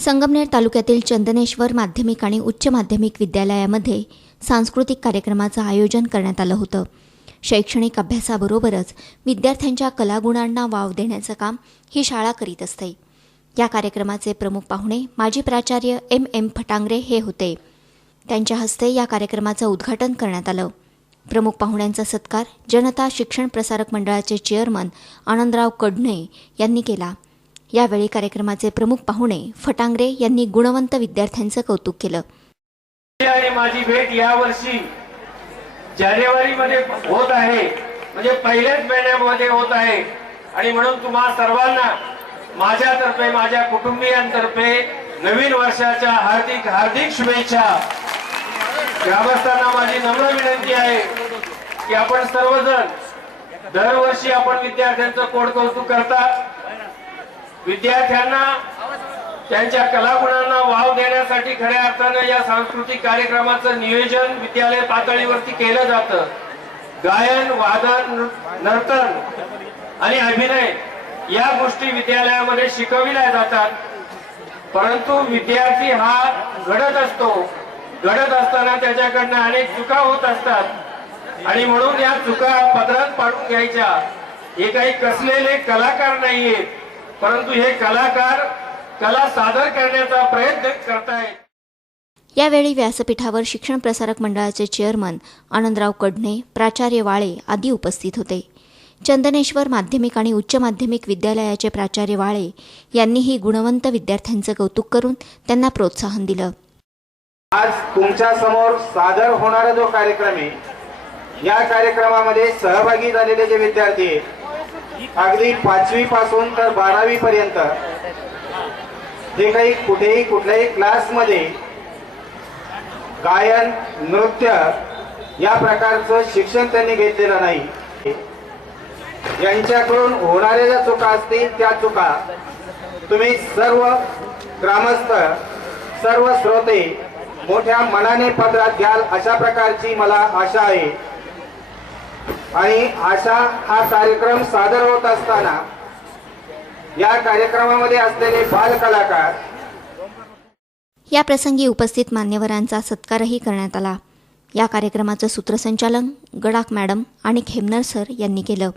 संगमनेर तालुक्यातील चंदनेश्वर माध्यमिक आणि उच्च माध्यमिक विद्यालयामध्ये सांस्कृतिक कार्यक्रमाचं आयोजन करण्यात आलं होतं. शैक्षणिक अभ्यासाबरोबरच विद्यार्थ्यांच्या कलागुणांना वाव देण्याचं काम ही शाळा करीत असते. या कार्यक्रमाचे प्रमुख पाहुणे माजी प्राचार्य एम. एम. फटांगरे हे होते. त्यांच्या हस्ते या कार्यक्रमाचं उद्घाटन करण्यात आलं. प्रमुख पाहुण्यांचा सत्कार जनता शिक्षण प्रसारक मंडळाचे चेअरमन आनंदराव कडणे यांनी केला. यावेळी कार्यक्रमाचे प्रमुख पाहुणे फटांगरे यांनी गुणवंत विद्यार्थ्यांचं कौतुक केलं. आणि माझी भेट या वर्षी जानेवारी मध्ये होत आहे. म्हणजे पहिल्याच महिन्यामध्ये होत आहे. आणि म्हणून तुम्हा सर्वांना माझ्यातर्फे माझ्या कुटुंबियांतर्फे नवीन वर्षाच्या हार्दिक हार्दिक शुभेच्छा. ग्रामस्थांना माझी नम्र विनंती आहे की आपण सर्वजण दरवर्षी आपण विद्यार्थ्यांचं कोड कौतुक करता. विद्यार्थ्यांना त्यांच्या कलागुणांना वाव देण्यासाठी खऱ्या अर्थानं या सांस्कृतिक कार्यक्रमाचं नियोजन विद्यालय पातळीवरती केलं जातं. गायन वादन नर्तन आणि अभिनय या गोष्टी विद्यालयामध्ये शिकविल्या जातात. परंतु विद्यार्थी हा घडत असतो. घडत असताना त्याच्याकडनं अनेक चुका होत असतात. आणि म्हणून या चुका पदरात पाडून घ्यायच्या. हे काही कसलेले कलाकार नाहीयेत. परंतु हे कलाकार कला सादर करण्याचा प्रयत्न करतायत. यावेळी व्यासपीठावर शिक्षण प्रसारक मंडळाचे चेअरमन आनंदराव कडणे प्राचार्य वाळे आदी उपस्थित होते. चंदनेश्वर माध्यमिक आणि उच्च माध्यमिक विद्यालयाचे प्राचार्य वाळे यांनीही गुणवंत विद्यार्थ्यांचं कौतुक करून त्यांना प्रोत्साहन दिलं. आज तुमच्यासमोर सादर होणारा जो कार्यक्रम आहे या कार्यक्रमामध्ये सहभागी झालेले जे विद्यार्थी अगदी पाचवी पासून तर बारावी पर्यंत जे काही कुठेही कुठल्याही क्लासमध्ये गायन नृत्य या प्रकारचं शिक्षण त्यांनी घेतलेलं नाही. यांच्याकडून होणाऱ्या ज्या चुका असतील त्या चुका तुम्ही सर्व ग्रामस्थ सर्व श्रोते मोठ्या मनाने पदरात घ्याल अशा प्रकारची मला आशा आहे. आणि अशा हा कार्यक्रम सादर होत असताना या कार्यक्रमामध्ये असलेले बाल कलाकार या प्रसंगी उपस्थित मान्यवरांचा सत्कारही करण्यात आला. या कार्यक्रमाचं सूत्रसंचालन गडाख मॅडम आणि खेमनर सर यांनी केलं.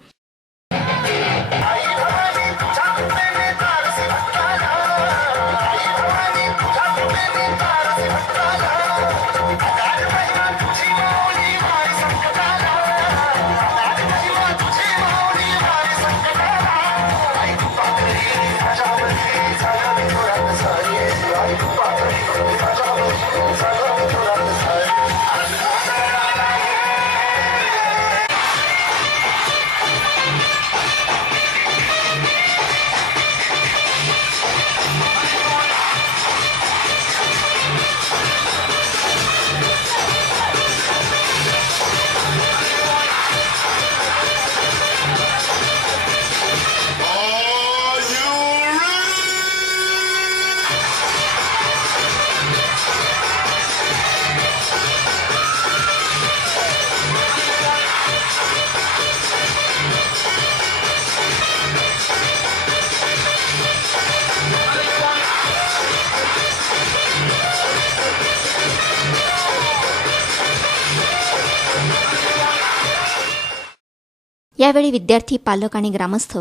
यावेळी विद्यार्थी पालक आणि ग्रामस्थ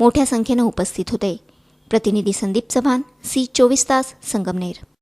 मोठ्या संख्येनं उपस्थित होते. प्रतिनिधी संदीप चव्हाण सी चोवीस तास संगमनेर.